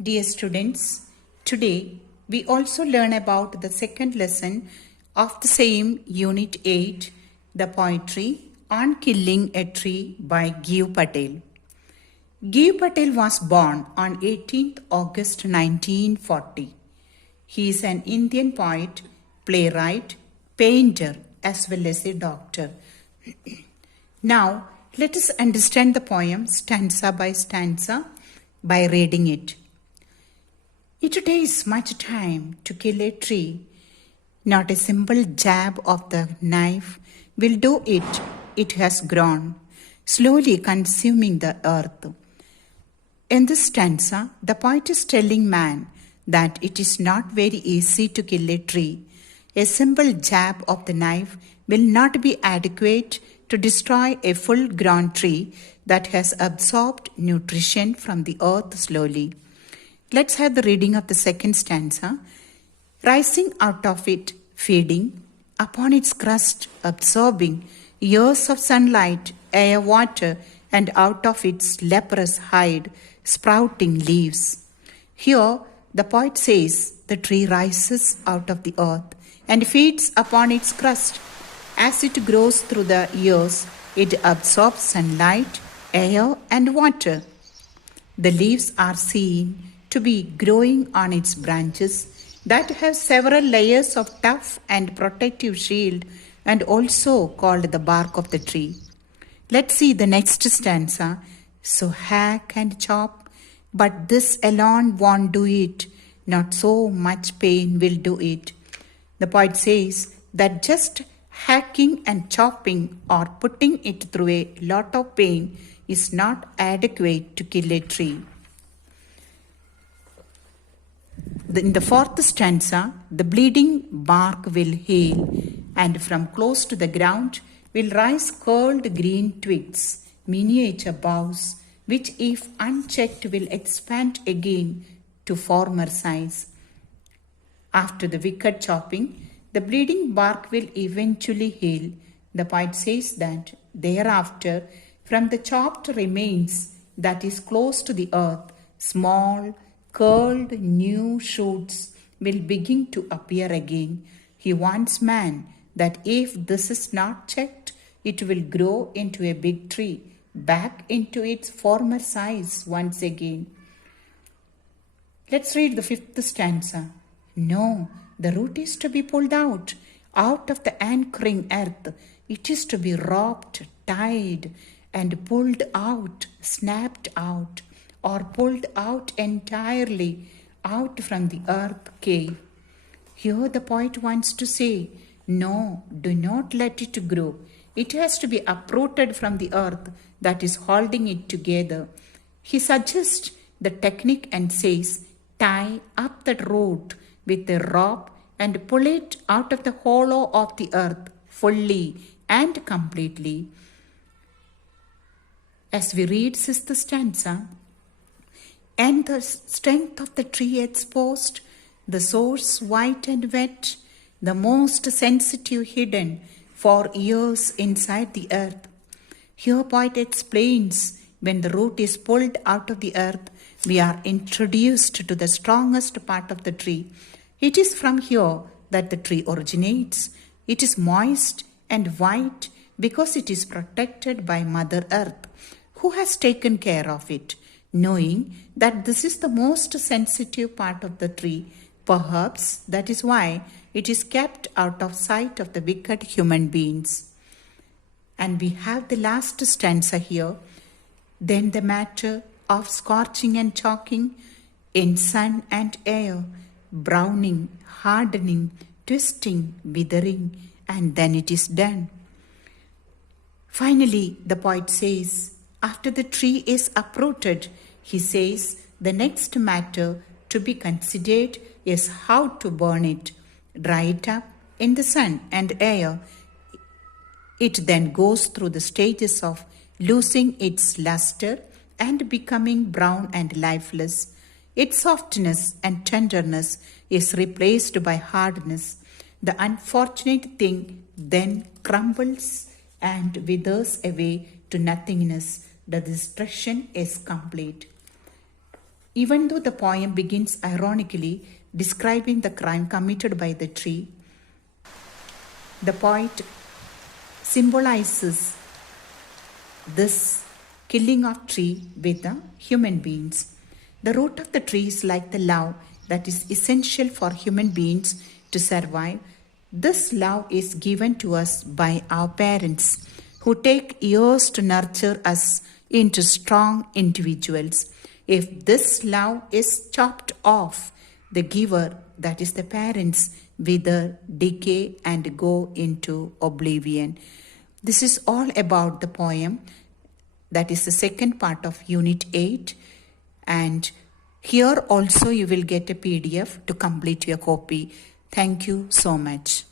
Dear students, today we also learn about the second lesson of the same Unit 8, the poetry on Killing a Tree by Giv Patel. Giv Patel was born on 18th August 1940. He is an Indian poet, playwright, painter, as well as a doctor. Now, let us understand the poem stanza by stanza by reading it. It takes much time to kill a tree. Not a simple jab of the knife will do it. It has grown, slowly consuming the earth. In this stanza, the poet is telling man that it is not very easy to kill a tree. A simple jab of the knife will not be adequate to destroy a full-grown tree that has absorbed nutrition from the earth slowly. Let's have the reading of the second stanza. Rising out of it, feeding, upon its crust absorbing years of sunlight, air, water, and out of its leprous hide sprouting leaves. Here, the poet says the tree rises out of the earth and feeds upon its crust. As it grows through the years, it absorbs sunlight, air, and water. The leaves are seen to be growing on its branches that have several layers of tough and protective shield and also called the bark of the tree. Let's see the next stanza. So hack and chop, but this alone won't do it. Not so much pain will do it. The poet says that just hacking and chopping or putting it through a lot of pain is not adequate to kill a tree. In the fourth stanza, the bleeding bark will heal, and from close to the ground will rise curled green twigs, miniature boughs, which if unchecked will expand again to former size. After the wicked chopping, the bleeding bark will eventually heal. The poet says that thereafter, from the chopped remains that is close to the earth, small, curled new shoots will begin to appear again. He wants man that if this is not checked, it will grow into a big tree, back into its former size once again. Let's read the fifth stanza. No, the root is to be pulled out of the anchoring earth. It is to be robbed, tied, and pulled out, snapped out, or pulled out entirely out from the earth cave. Here the poet wants to say, no, do not let it grow. It has to be uprooted from the earth that is holding it together. He suggests the technique and says, tie up that root with a rope and pull it out of the hollow of the earth fully and completely. As we read sixth stanza, and the strength of the tree exposed, the source white and wet, the most sensitive hidden for years inside the earth. Here poet explains when the root is pulled out of the earth, we are introduced to the strongest part of the tree. It is from here that the tree originates. It is moist and white because it is protected by Mother Earth, who has taken care of it. Knowing that this is the most sensitive part of the tree, perhaps that is why it is kept out of sight of the wicked human beings. And we have the last stanza here. Then the matter of scorching and choking in sun and air, browning, hardening, twisting, withering, and then it is done. Finally, the poet says, after the tree is uprooted, he says the next matter to be considered is how to burn it. Dry it up in the sun and air. It then goes through the stages of losing its luster and becoming brown and lifeless. Its softness and tenderness is replaced by hardness. The unfortunate thing then crumbles and withers away to nothingness. The destruction is complete. Even though the poem begins ironically describing the crime committed by the tree, the poet symbolizes this killing of tree with the human beings. The root of the tree is like the love that is essential for human beings to survive. This love is given to us by our parents, who take years to nurture us into strong individuals. If this love is chopped off, the giver, that is the parents, wither, decay, and go into oblivion. This is all about the poem. That is the second part of Unit 8. And here also you will get a PDF to complete your copy. Thank you so much.